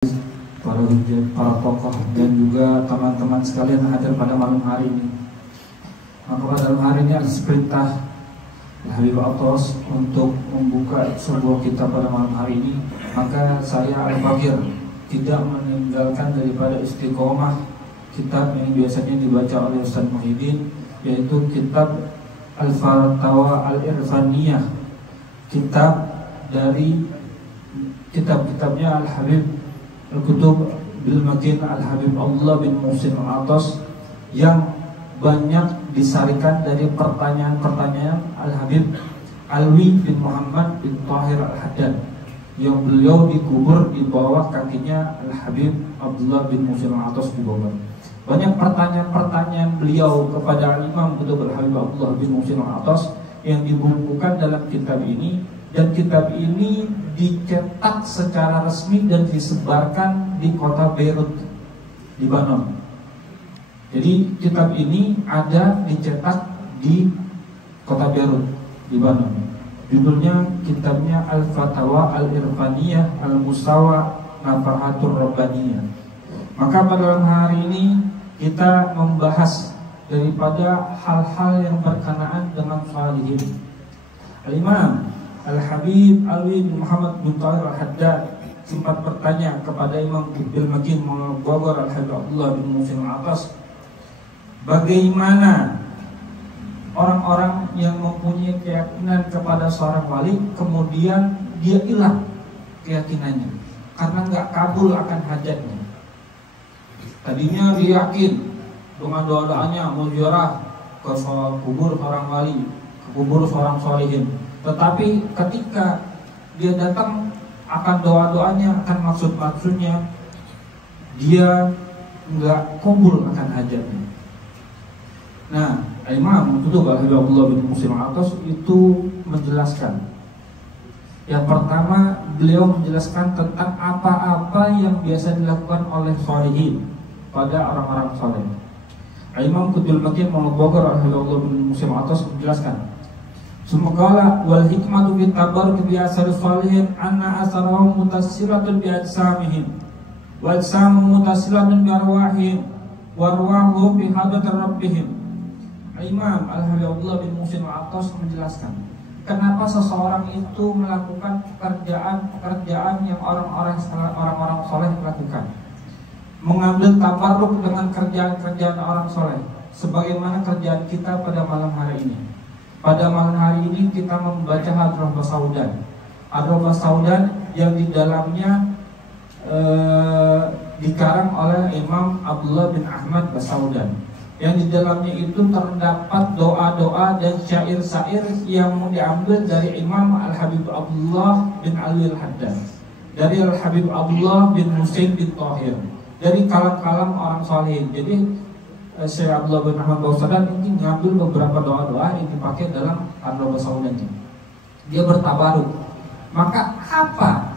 para hujat, para tokoh, dan juga teman-teman sekalian hadir pada malam hari ini. Maka pada malam hari ini atas perintah Habib Atos untuk membuka sebuah kitab pada malam hari ini, maka saya Al-Fakir tidak meninggalkan daripada istiqomah kitab yang biasanya dibaca oleh Ustaz Muhyiddin, yaitu kitab Al-Fatawa Al-Irfaniyah, kitab dari kitab-kitabnya Al-Habib Al-Kutub Bil Makin Al-Habib Abdullah bin Muhsin Al-Atas, yang banyak disarikan dari pertanyaan-pertanyaan Al-Habib Alwi bin Muhammad bin Tahir Al-Haddad, yang beliau dikubur di bawah kakinya Al-Habib Abdullah bin Muhsin Al-Atas di bawah. Banyak pertanyaan-pertanyaan beliau kepada Imam Kutub Al-Habib Abdullah bin Muhsin Al-Atas yang dibukukan dalam kitab ini, dan kitab ini dicetak secara resmi dan disebarkan di kota Beirut, Lebanon. Jadi kitab ini ada dicetak di kota Beirut, Lebanon. Judulnya kitabnya Al-Fatawa Al-Irfaniyah Al-Mustawa Nafahatur Rabbaniyah. Maka pada hari ini kita membahas daripada hal-hal yang berkenaan dengan salihin. Al-Imam Al-Habib Alwi bin Muhammad bin Tahir Al-Haddad sempat bertanya kepada Imam Bil Makin Bogor Al-Habib Abdullah bin Muhsin Al-Atas, bagaimana orang-orang yang mempunyai keyakinan kepada seorang wali kemudian dia hilang keyakinannya karena nggak kabul akan hajatnya. Tadinya dia yakin dengan doa-doanya mau ziarah ke kubur seorang wali, ke kubur seorang sholihin, tetapi ketika dia datang akan doa-doanya, akan maksud-maksudnya, dia nggak kabul akan hajatnya. Nah, Imam Kutub Al-Habib Abdullah bin Muhsin Al-Atas itu menjelaskan. Yang pertama, beliau menjelaskan tentang apa-apa yang biasa dilakukan oleh sholihin pada orang-orang saleh. Imam Kutub Makin Bogor Al-Habib Abdullah bin Muhsin Al-Atas menjelaskan, Sumaqala wal hikmatu bit tabarruk bi asar sholihin anna asarahum mutassilatun bi ajsamihim wa ajsamuhum mutassilatun bi arwahihim wa arwahuhum bi hadat rabbihim. Imam Al-Habib Abdullah bin Muhsin Al-Atas menjelaskan kenapa seseorang itu melakukan pekerjaan yang orang-orang soleh lakukan, mengambil tabarruk dengan kerjaan-kerjaan orang soleh, sebagaimana kerjaan kita pada malam hari ini. Pada malam hari ini kita membaca Hadrah Basaudan, Hadrah Basaudan yang di dalamnya dikarang oleh Imam Abdullah bin Ahmad Basaudan, yang di dalamnya itu terdapat doa-doa dan syair-syair yang diambil dari Imam Al-Habib Abdullah bin Ali Al-Haddad, dari Al-Habib Abdullah bin Muhsin bin Tahir, dari kalam-kalam orang saleh. Jadi Syekh Abdullah bin Ahmad Basaudan ini mengambil beberapa doa-doa yang dipakai dalam Hadrah Basaudan ini. Dia bertabaruk. Maka apa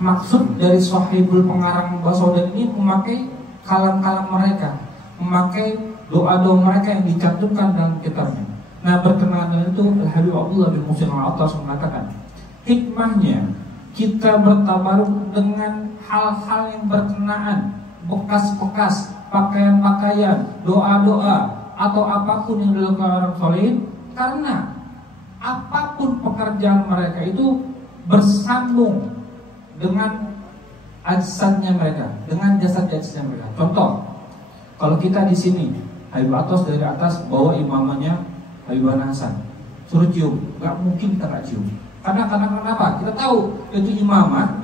maksud dari sahibul pengarang Basaudan ini memakai kalam-kalam mereka, memakai doa-doa mereka yang dicantumkan dalam kitabnya? Nah, berkenaan dengan itu Al-Habib Abdullah bin Muhsin Al-Atas mengatakan, hikmahnya kita bertabaruk dengan hal-hal yang berkenaan, bekas-bekas pakaian-pakaian, doa-doa, atau apapun yang dilakukan orang soleh, karena apapun pekerjaan mereka itu bersambung dengan ajsadnya mereka, dengan jasad-jasadnya mereka. Contoh, kalau kita di sini Habib Atos dari atas bawa imamannya Habib Hasan, suruh cium, nggak mungkin kita nggak cium. Karena kenapa? Kita tahu itu imamah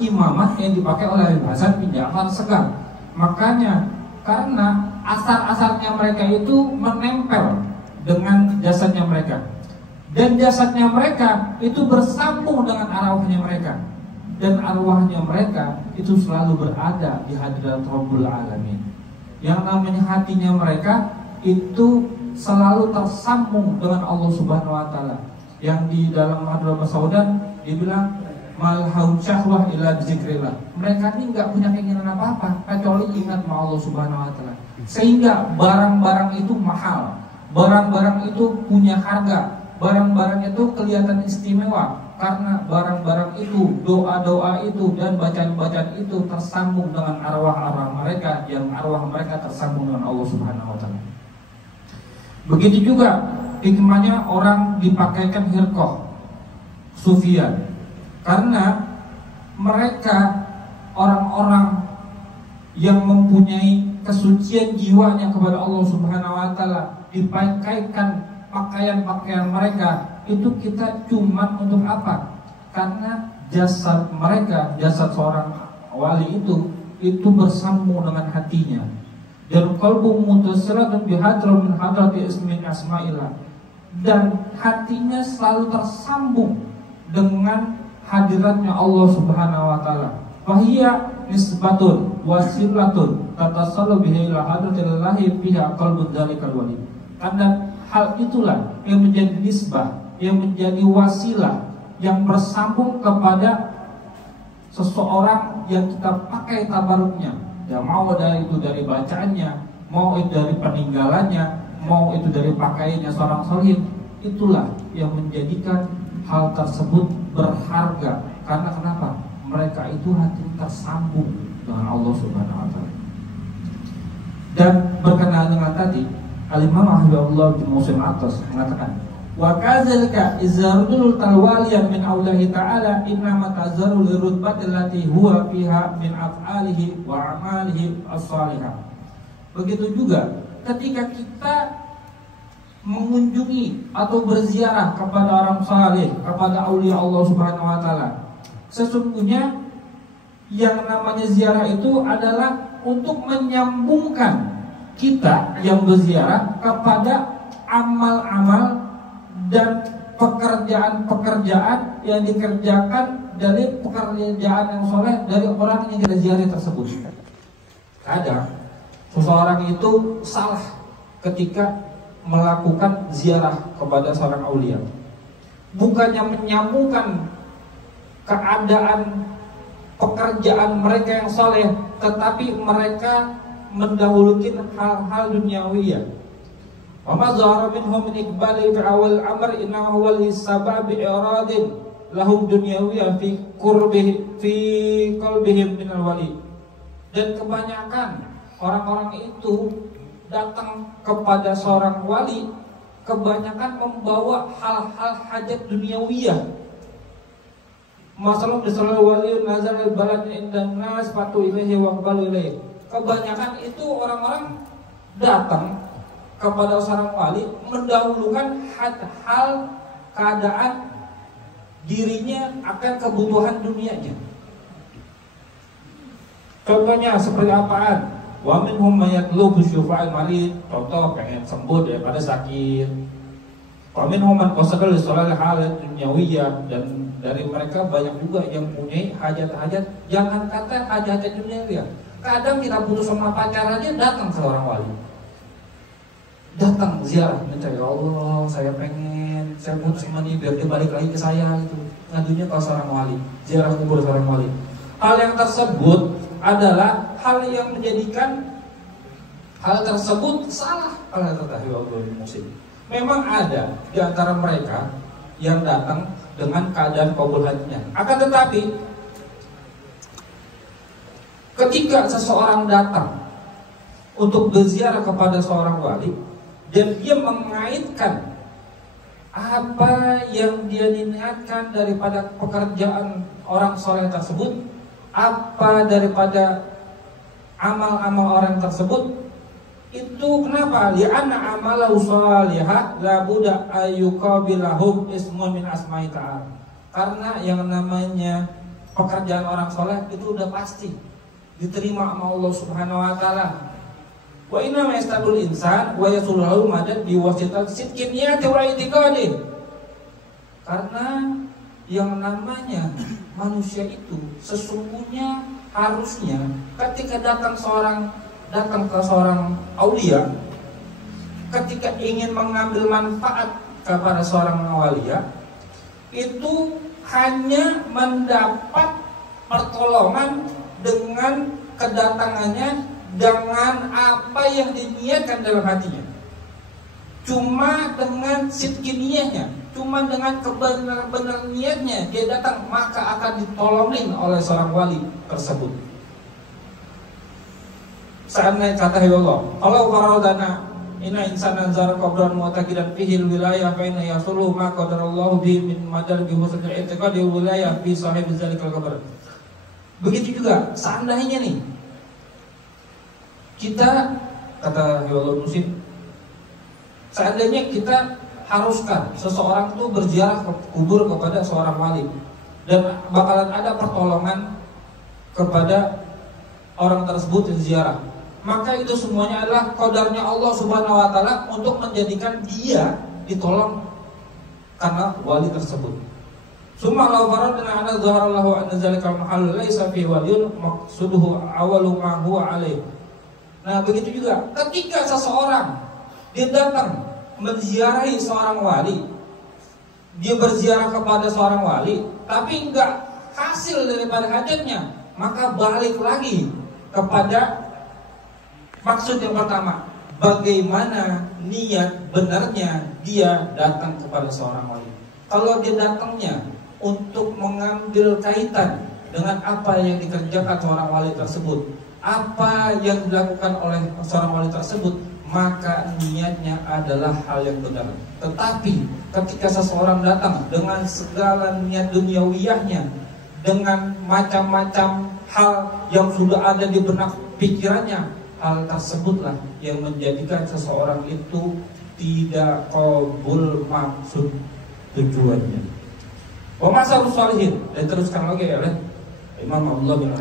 yang dipakai oleh Habib Hasan bin Ja'far Segar. Makanya karena asar-asarnya mereka itu menempel dengan jasadnya mereka, dan jasadnya mereka itu bersambung dengan arwahnya mereka, dan arwahnya mereka itu selalu berada di hadirat Rabbul Alamin. Yang namanya hatinya mereka itu selalu tersambung dengan Allah Subhanahu Wa Taala. Yang di dalam Hadrah Basaudan dibilang malhaun syahwah illa bizikrillah. Mereka ini nggak punya keinginan apa-apa kecuali ingat sama Allah Subhanahu Wa Taala. Sehingga barang-barang itu mahal, barang-barang itu punya harga, barang-barang itu kelihatan istimewa Karena barang-barang itu, doa-doa itu, dan bacaan-bacaan itu tersambung dengan arwah-arwah mereka, yang arwah mereka tersambung dengan Allah Subhanahu wa Ta'ala. Begitu juga hikmahnya orang dipakaikan hirqah sufian, karena mereka orang-orang yang mempunyai kesucian jiwanya kepada Allah Subhanahu wa Ta'ala, dipakaikan pakaian-pakaian mereka itu kita cuma untuk apa? Karena jasad mereka, jasad seorang wali itu bersambung dengan hatinya. Dan qalbu mutasirratun bihadra min hadrati ismin asma'illah, dan hatinya selalu tersambung dengan hadiratnya Allah Subhanahu wa Ta'ala. Fahiya nisbatun wasilatun tatasallu biha ila hadratillahi biha qalbud dzalikal wali. Karena hal itulah yang menjadi nisbah, yang menjadi wasilah, yang bersambung kepada seseorang yang kita pakai tabaruknya. Ya, mau dari itu dari bacaannya, mau itu dari peninggalannya, mau itu dari pakaiannya seorang solid, itulah yang menjadikan hal tersebut berharga. Karena kenapa? Mereka itu hati tersambung dengan Allah Subhanahu wa Ta'ala. Dan berkenaan dengan tadi, Al-Imam Ahmad bin Musim Atas mengatakan, wa kadzalika izarul talwaliyan min aulihi ta'ala innama tazaru lirutbatil lati huwa fiha min af'alihi wa a'malihi as-salihah. Begitu juga ketika kita mengunjungi atau berziarah kepada orang saleh, kepada aulia Allah Subhanahu wa Ta'ala, sesungguhnya yang namanya ziarah itu adalah untuk menyambungkan kita yang berziarah kepada amal-amal dan pekerjaan-pekerjaan yang dikerjakan dari pekerjaan yang soleh dari orang yang kita ziarahi tersebut. Kadang seseorang itu salah ketika melakukan ziarah kepada seorang aulia, bukannya menyambungkan keadaan pekerjaan mereka yang soleh, tetapi mereka mendahulukan hal-hal duniawiyah. Wa ma zahara minhum min iqbali fi awal amr inna huwa lisabab iradin lahum dunyawiyah fi qurbihi fi qalbihim min al-wali. Dan kebanyakan orang-orang itu datang kepada seorang wali kebanyakan membawa hal-hal hajat duniawiyah. Masalah bisalal wali nazar al-balad indan nas fatu ilaihi wa qabalu ilaihi. Kebanyakan itu orang-orang datang kepada seorang wali mendahulukan hal keadaan dirinya akan kebutuhan dunianya. Contohnya seperti apaan? Wa minhum may yatlubu syufa'al marid, contoh pengen sembuh daripada sakit. Wa minhum man qasada li shalal halat dunyawiyah, dan dari mereka banyak juga yang punya hajat-hajat, jangan kata hajat-hajat duniawiyah. Kadang kita putus sama pacar aja datang ke orang wali. Datang ziarah, minta ya Allah, saya putus sama dia biar dia balik lagi ke saya gitu. Ngadunya ke seorang wali, ziarah kubur seorang wali. Hal yang tersebut adalah hal yang menjadikan hal tersebut salah. Allah ketahui muslim. Memang ada di antara mereka yang datang dengan keadaan kabul hajinya. Akan tetapi ketika seseorang datang untuk berziarah kepada seorang wali dan dia mengaitkan apa yang dia niatkan daripada pekerjaan orang soleh tersebut, apa daripada amal-amal orang tersebut, itu kenapa? Li'anna amalahu shalihah la budda ayyuqabilahum ismun min asma'i ta'ala. Karena yang namanya pekerjaan orang soleh itu udah pasti diterima sama Allah Subhanahu wa Ta'ala. Wa inna ma yastabul insan wa yasuluhu madad biwasitat sidqin niyati wa i'tiqadi. Karena yang namanya manusia itu sesungguhnya harusnya ketika datang ke seorang aulia, ketika ingin mengambil manfaat kepada seorang aulia, itu hanya mendapat pertolongan dengan kedatangannya dengan apa yang diniatkan dalam hatinya, cuma dengan sidqiniyahnya, cuma dengan kebenar-benar niatnya dia datang, maka akan ditolongin oleh seorang wali tersebut. Seandainya kata Allah, kalau faradana inna insanan zara qabran mu'taqidan fihi wilayah fa inna yasulu ma qadarallahu bi min madar bi husnil i'tiqadi wilayah fi sahib zalikal qabr. Begitu juga seandainya nih kita, kata Hiwalul Musim, seandainya kita haruskan seseorang itu berziarah ke kubur kepada seorang wali dan bakalan ada pertolongan kepada orang tersebut yang ziarah, maka itu semuanya adalah qadarnya Allah Subhanahu wa taala untuk menjadikan dia ditolong karena wali tersebut. Summa law faradna anna zaharallahu anna zalikal mahal laisa fi waliyun maqsuduhu awalu ma huwa alaih. Nah, begitu juga ketika seseorang dia datang menziarahi seorang wali, dia berziarah kepada seorang wali tapi enggak hasil daripada hajatnya, maka balik lagi kepada maksud yang pertama, bagaimana niat benarnya dia datang kepada seorang wali. Kalau dia datangnya untuk mengambil kaitan dengan apa yang dikerjakan seorang wali tersebut, apa yang dilakukan oleh seorang wali tersebut, maka niatnya adalah hal yang benar. Tetapi ketika seseorang datang dengan segala niat duniawiyahnya, dengan macam-macam hal yang sudah ada di benak pikirannya, hal tersebutlah yang menjadikan seseorang itu tidak qabul maksud tujuannya. Wa masalus shalihin, dan teruskan lagi oleh Imam Abdullah bin